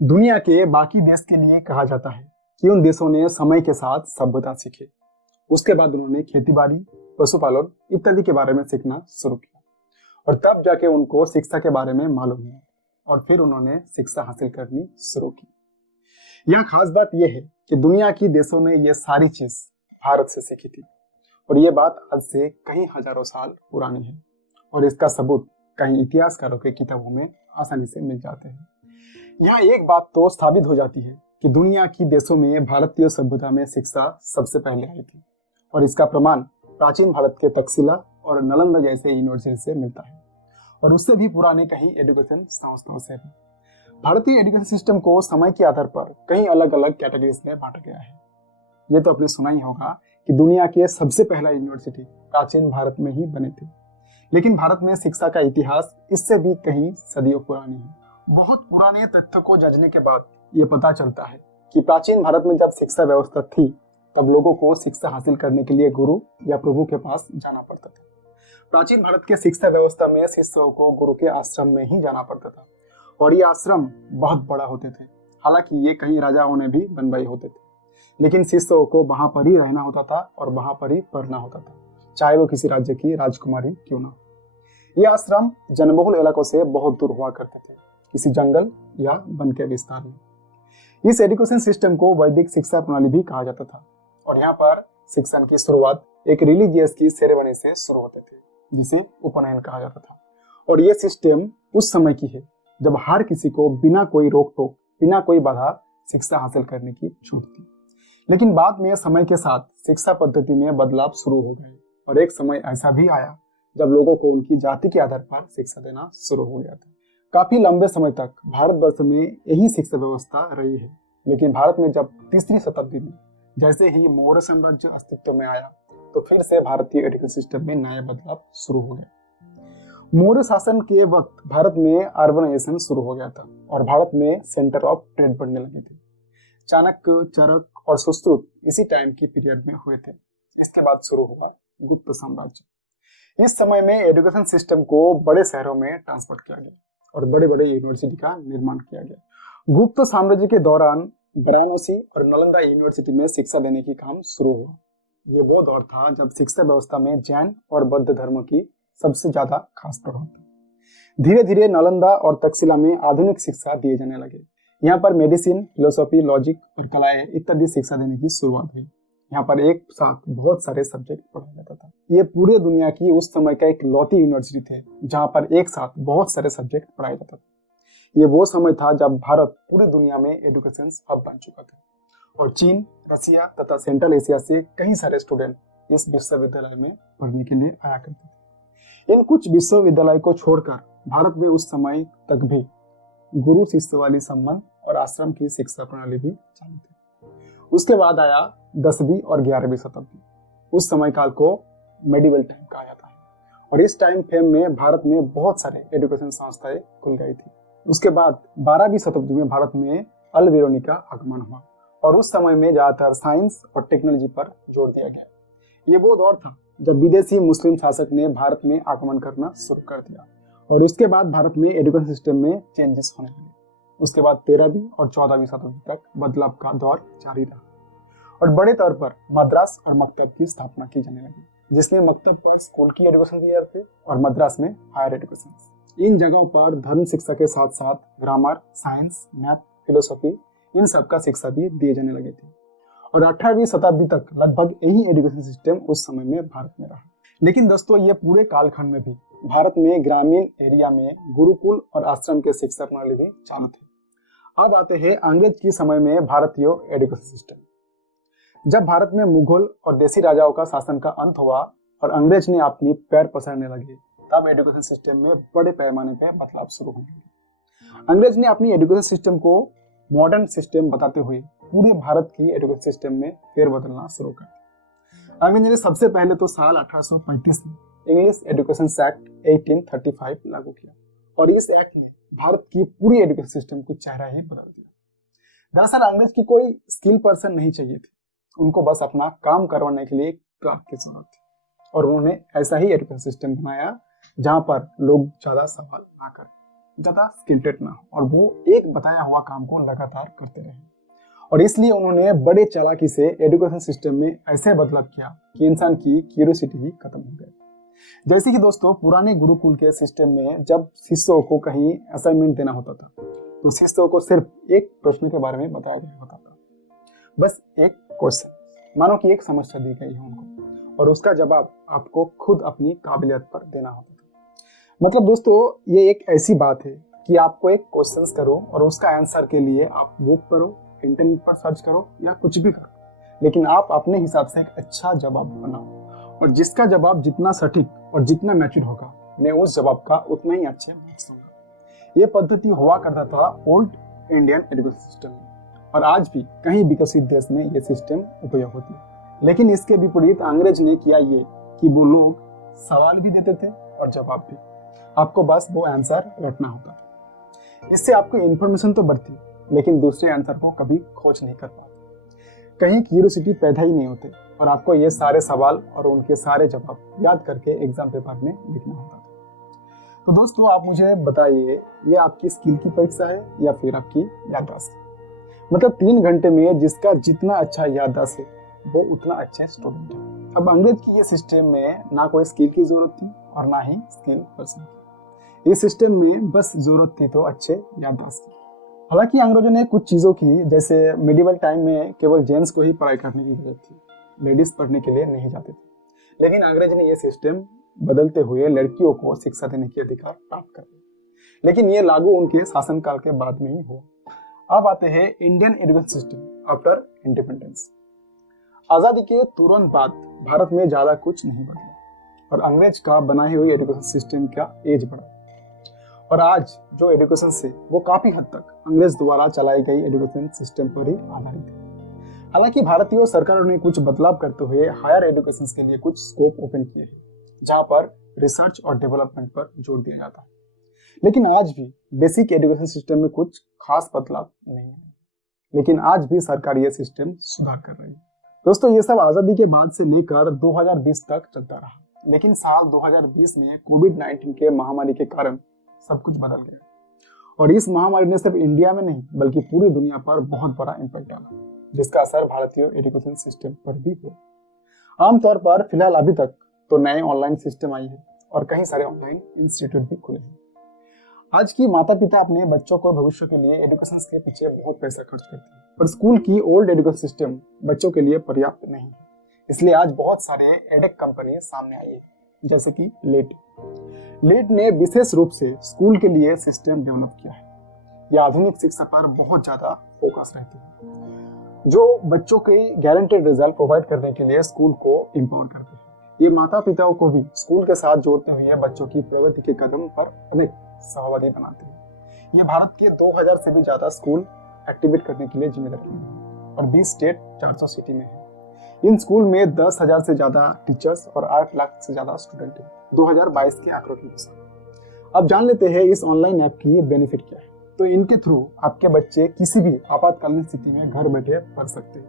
दुनिया के बाकी देश के लिए कहा जाता है कि उन देशों ने समय के साथ सभ्यता सीखी। उसके बाद उन्होंने खेतीबाड़ी, पशुपालन इत्यादि के बारे में सीखना शुरू किया और तब जाके उनको शिक्षा के बारे में मालूम हुआ और फिर उन्होंने शिक्षा हासिल करनी शुरू की। यहाँ खास बात यह है कि दुनिया की देशों ने यह सारी चीज भारत से सीखी थी और ये बात आज से कई हजारों साल पुरानी है और इसका सबूत कई इतिहासकारों के किताबों में आसानी से मिल जाते हैं। यहाँ एक बात तो साबित हो जाती है कि दुनिया की देशों में भारतीय सभ्यता में शिक्षा सबसे पहले आई थी और इसका प्रमाण प्राचीन भारत के तक्षशिला और नालंदा जैसे यूनिवर्सिटी से मिलता है और उससे भी पुराने कई एजुकेशन संस्थाओं से भी। भारतीय एजुकेशन सिस्टम को समय के आधार पर कई अलग अलग कैटेगरीज में बांटा गया है। ये तो आपने सुना ही होगा कि दुनिया के सबसे पहला यूनिवर्सिटी प्राचीन भारत में ही बने थे, लेकिन भारत में शिक्षा का इतिहास इससे भी कई सदियों पुरानी है। बहुत पुराने तथ्य को जांचने के बाद ये पता चलता है कि प्राचीन भारत में जब शिक्षा व्यवस्था थी तब लोगों को शिक्षा हासिल करने के लिए गुरु या प्रभु के पास जाना पड़ता था। प्राचीन भारत के शिक्षा व्यवस्था में शिष्यों को गुरु के आश्रम में ही जाना पड़ता था और ये आश्रम बहुत बड़ा होते थे। हालांकि ये कई राजाओं ने भी बनवाए होते थे, लेकिन शिष्यों को वहां पर ही रहना होता था और वहां पर ही पढ़ना होता था, चाहे वो किसी राज्य की राजकुमारी क्यों ना हो। ये आश्रम जनबहुल इलाकों से बहुत दूर हुआ करते थे, किसी जंगल या वन के विस्तार में। इस एजुकेशन सिस्टम को वैदिक शिक्षा प्रणाली भी कहा जाता था और यहाँ पर शिक्षण की शुरुआत एक रिलीजियस की सेरेमनी से शुरू होते थे जिसे उपनयन कहा जाता था। और ये सिस्टम उस समय की है जब हर किसी को बिना कोई रोक टोक, बिना कोई बाधा शिक्षा हासिल करने की छूट थी। लेकिन बाद में समय के साथ शिक्षा पद्धति में बदलाव शुरू हो गए और एक समय ऐसा भी आया जब लोगों को उनकी जाति के आधार पर शिक्षा देना शुरू हो गया था। काफी लंबे समय तक भारतवर्ष में यही शिक्षा व्यवस्था रही है, लेकिन भारत में जब तीसरी शताब्दी में जैसे ही मौर्य साम्राज्य अस्तित्व में आया तो फिर से भारतीय एजुकेशन सिस्टम में नया बदलाव शुरू हो गया। मौर्य शासन के वक्त भारत में अर्बनाइजेशन शुरू हो गया था और भारत में सेंटर ऑफ ट्रेड बनने लगे थे। चाणक्य, चरक और सुश्रुत इसी टाइम की पीरियड में हुए थे। इसके बाद शुरू हुआ गुप्त साम्राज्य। इस समय में एजुकेशन सिस्टम को बड़े शहरों में ट्रांसफर किया गया और बड़े बड़े यूनिवर्सिटी का निर्माण किया गया। गुप्त साम्राज्य के दौरान वाराणसी और नालंदा यूनिवर्सिटी में शिक्षा देने की काम शुरू हुआ। ये वो दौर था जब शिक्षा व्यवस्था में जैन और बौद्ध धर्म की सबसे ज्यादा खास प्रभाव था। धीरे धीरे नालंदा और तक्षशिला में आधुनिक शिक्षा दिए जाने लगे। यहाँ पर मेडिसिन, फिलोसॉफी, लॉजिक और कलाएं इत्यादि शिक्षा देने की शुरुआत हुई। यहाँ पर एक साथ बहुत सारे सब्जेक्ट पढ़ाया जाता था। ये पूरे दुनिया की उस समय का एक लौती यूनिवर्सिटी थे जहाँ पर एक साथ बहुत सारे सब्जेक्ट पढ़ाया जाता था। ये वो समय था जब भारत पूरी दुनिया में एजुकेशन हब बन चुका था और चीन, रसिया तथा सेंट्रल एशिया से कई सारे स्टूडेंट इस विश्वविद्यालय में पढ़ने के लिए आया करते थे। इन कुछ विश्वविद्यालय को छोड़कर भारत में उस समय तक भी गुरु शिष्य वाली संबंध और आश्रम की शिक्षा प्रणाली भी चालू थी। उसके बाद आया 10वीं और 11वीं शताब्दी। उस समय काल को मेडिवल टाइम कहा जाता है और इस टाइम फ्रेम में भारत में बहुत सारे एजुकेशन संस्थाएं खुल गई थी। उसके बाद 12वीं शताब्दी में भारत में अल बेरूनी का आगमन हुआ और उस समय में ज्यादातर साइंस और टेक्नोलॉजी पर जोर दिया गया। ये वो दौर था जब विदेशी मुस्लिम शासक ने भारत में आगमन करना शुरू कर दिया और उसके बाद भारत में एजुकेशन सिस्टम में चेंजेस होने लगे। उसके बाद 13वीं और 14वीं शताब्दी तक बदलाव का दौर जारी रहा और बड़े तौर पर मद्रास और मकतब की स्थापना की जाने लगी, जिसमें मकतब पर स्कूल की एजुकेशन दिए जाते और मद्रास में हायर एजुकेशन। इन जगहों पर धर्म शिक्षा के साथ साथ ग्रामर, साइंस, मैथ, फिलोसॉफी इन सब का शिक्षा भी दिए जाने लगे थे और 18वीं शताब्दी तक लगभग यही एजुकेशन सिस्टम उस समय में भारत में रहा। लेकिन दोस्तों, ये पूरे कालखंड में भी भारत में ग्रामीण एरिया में गुरुकुल और आश्रम के शिक्षा प्रणाली भी चालू थे। अब आते हैं अंग्रेज के समय में भारतीय एजुकेशन सिस्टम। जब भारत में मुगल और देसी राजाओं का शासन का अंत हुआ और अंग्रेज ने अपनी पैर पसारने लगे, तब एजुकेशन सिस्टम में बड़े पैमाने पर बदलाव शुरू होने लगे। अंग्रेज ने अपनी एजुकेशन सिस्टम को मॉडर्न सिस्टम बताते हुए पूरे भारत की एजुकेशन सिस्टम में फेर बदलना शुरू कर दिया। अंग्रेज ने सबसे पहले तो साल 1835 में इंग्लिश एजुकेशन एक्ट 1835 लागू किया और इस एक्ट ने भारत की पूरी एजुकेशन सिस्टम को चेहरा ही बदल दिया। दरअसल अंग्रेज की कोई स्किल पर्सन नहीं चाहिए थी, उनको बस अपना काम करवाने के लिए क्लर्क की जरूरत थी और उन्होंने ऐसा ही एजुकेशन सिस्टम बनाया जहां पर लोग ज्यादा सवाल ना करें। ज्यादा स्किल्टेड ना हो और वो एक बताया हुआ काम को लगातार करते रहे। और इसलिए उन्होंने बड़े चालाकी से एजुकेशन सिस्टम में ऐसे बदलाव किया कि इंसान की क्यूरियोसिटी ही खत्म हो गई। जैसे कि दोस्तों पुराने गुरुकुल के सिस्टम में जब शिष्यों को कहीं असाइनमेंट देना होता था तो शिष्यों को सिर्फ एक प्रश्न के बारे में बताया गया होता था, बस एक क्वेश्चन, मानो कि एक समस्या दी गई है उनको और उसका जवाब आपको खुद अपनी काबिलियत पर देना होता था। मतलब दोस्तों ये एक ऐसी बात है कि आपको एक क्वेश्चन करो और उसका आंसर के लिए आप बुक पढ़ो, इंटरनेट पर सर्च करो या कुछ भी करो, लेकिन आप अपने हिसाब से एक अच्छा जवाब बनाओ और जिसका जवाब जितना सटीक और जितना मैच्योर होगा मैं उस जवाब का उतना ही अच्छे मार्क्स दूंगा। ये पद्धति हुआ करता था ओल्ड इंडियन एजुकेशन सिस्टम में और आज भी कई विकसित देश में ये सिस्टम उपयोग होती है। लेकिन इसके विपरीत अंग्रेज ने किया ये कि वो लोग सवाल भी देते थे और जवाब भी, आपको बस वो आंसर रटना होता। इससे आपको इन्फॉर्मेशन तो बढ़ती लेकिन दूसरे आंसर को कभी खोज नहीं कर पाते, कहीं क्यूरियोसिटी पैदा ही नहीं होते और आपको ये सारे सवाल और उनके सारे जवाब याद करके एग्जाम पेपर में लिखना होता था। तो दोस्तों आप मुझे बताइए ये आपकी स्किल की परीक्षा है या फिर आपकी याददाश्त? मतलब 3 घंटे में जिसका जितना अच्छा याददाश्त है वो उतना अच्छे स्टूडेंट है। अब अंग्रेज की ये सिस्टम में ना कोई स्किल की जरूरत थी और ना ही स्किल पर्सन की। इस सिस्टम में बस जरूरत थी तो अच्छे याददाश्त की। हालांकि अंग्रेजों ने कुछ चीज़ों की, जैसे मिडिवल टाइम में केवल जेंट्स को ही पढ़ाई करने की जरूरत थी, लेडीज पढ़ने के लिए नहीं जाते थे, लेकिन अंग्रेज ने यह सिस्टम बदलते हुए लड़कियों को शिक्षा देने के अधिकार प्राप्त कर दिए। लेकिन ये लागू उनके शासनकाल के बाद में ही हुआ। अब आते हैं Indian education system after independence. आजादी के तुरंत बाद भारत में ज्यादा कुछ नहीं बदला और अंग्रेज का बनाए हुए एजुकेशन सिस्टम का एज बढ़ा और आज जो एजुकेशन से वो काफी हद तक अंग्रेज द्वारा चलाई गई एजुकेशन सिस्टम पर ही आधारित है। हालांकि भारतीय सरकारों ने कुछ बदलाव करते हुए हायर एजुकेशन के लिए कुछ स्कोप ओपन किए हैं जहां पर रिसर्च और डेवलपमेंट पर जोर दिया जाता है, लेकिन आज भी बेसिक एजुकेशन सिस्टम में कुछ खास बदलाव नहीं है, लेकिन आज भी सरकार ये सिस्टम सुधार कर रही है। दोस्तों ये सब आजादी के बाद से लेकर 2020 तक चलता रहा, लेकिन साल 2020 में कोविड-19 के महामारी के कारण सब कुछ बदल गया और इस महामारी ने सिर्फ इंडिया में नहीं बल्कि पूरी दुनिया पर बहुत बड़ा इम्पैक्ट डाला, जिसका असर भारतीय एजुकेशन सिस्टम पर भी हुआ। आमतौर पर फिलहाल अभी तक तो नए ऑनलाइन सिस्टम आई है और कई सारे ऑनलाइन इंस्टीट्यूट भी खुले हैं। आज की माता पिता अपने बच्चों को भविष्य के लिए एजुकेशन के पीछे बहुत पैसा खर्च करते हैं, पर स्कूल की ओल्ड एजुकेशन सिस्टम बच्चों के लिए पर्याप्त नहीं है। इसलिए आज बहुत सारे एडेक कंपनी सामने आई है, जैसे कि लेट ने विशेष रूप से स्कूल के लिए सिस्टम डेवलप किया है। यह आधुनिक शिक्षा पर बहुत ज्यादा फोकस रहती है, जो बच्चों के गारंटेड रिजल्ट प्रोवाइड करने के लिए स्कूल को एम्पावर करते हैं। ये माता पिताओं को भी स्कूल के साथ जोड़ते हुए बच्चों की प्रगति के कदम पर अनेक सहभागी बनाते हैं। ये भारत के 2000 से भी ज्यादा स्कूल एक्टिवेट करने के लिए जिम्मेदार हैं और 20 स्टेट 400 सिटी में है। इन स्कूल में 10,000 से ज्यादा टीचर्स और 8 लाख से ज्यादा स्टूडेंट हैं 2022 के आंकड़ों के अनुसार। अब जान लेते हैं इस ऑनलाइन ऐप की बेनिफिट क्या है। तो इनके थ्रू आपके बच्चे किसी भी आपातकालीन स्थिति में घर बैठे पढ़ सकते हैं।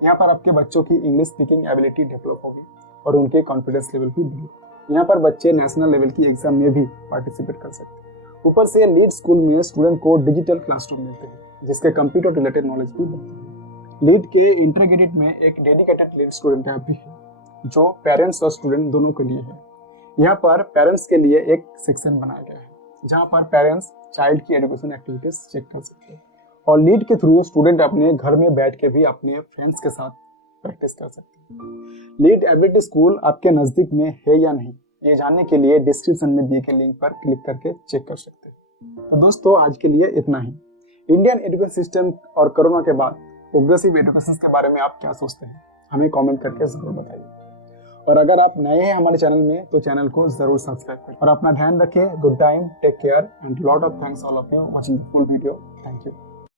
यहाँ पर आपके बच्चों की इंग्लिश स्पीकिंग एबिलिटी डेवलप होगी और उनके कॉन्फिडेंस लेवल भी बढ़ेगा। यहाँ पर बच्चे नेशनल लेवल की एग्जाम में भी पार्टिसिपेट कर सकते हैं। ऊपर से लीड स्कूल में स्टूडेंट को डिजिटल क्लासरूम मिलते हैं जिसके कंप्यूटर रिलेटेड नॉलेज भी बढ़ती है। लीड के इंटीग्रेटेड में एक डेडिकेटेड लीड स्टूडेंट ऐप भी है जो पेरेंट्स और स्टूडेंट दोनों के लिए है। यहाँ पर पेरेंट्स के लिए एक सेक्शन बनाया गया है जहाँ पर पेरेंट्स चाइल्ड की एजुकेशन एक्टिविटीज चेक कर सकते हैं और लीड के थ्रू स्टूडेंट अपने घर में बैठ के भी अपने फ्रेंड्स के साथ प्रैक्टिस कर सकते हैं। लीड एबिलिटी स्कूल आपके नजदीक में है या नहीं ये जानने के लिए डिस्क्रिप्शन में दिए गए लिंक पर क्लिक करके चेक कर सकते हैं। तो दोस्तों आज के लिए इतना ही। इंडियन एजुकेशन सिस्टम और कोरोना के बाद प्रोग्रेसिव एजुकेशन के बारे में आप क्या सोचते हैं हमें कमेंट करके जरूर बताइए। और अगर आप नए हैं हमारे चैनल में तो चैनल को जरूर सब्सक्राइब करें और अपना ध्यान रखें। Good time, take care and lot of thanks all of you watching the full video. Thank you.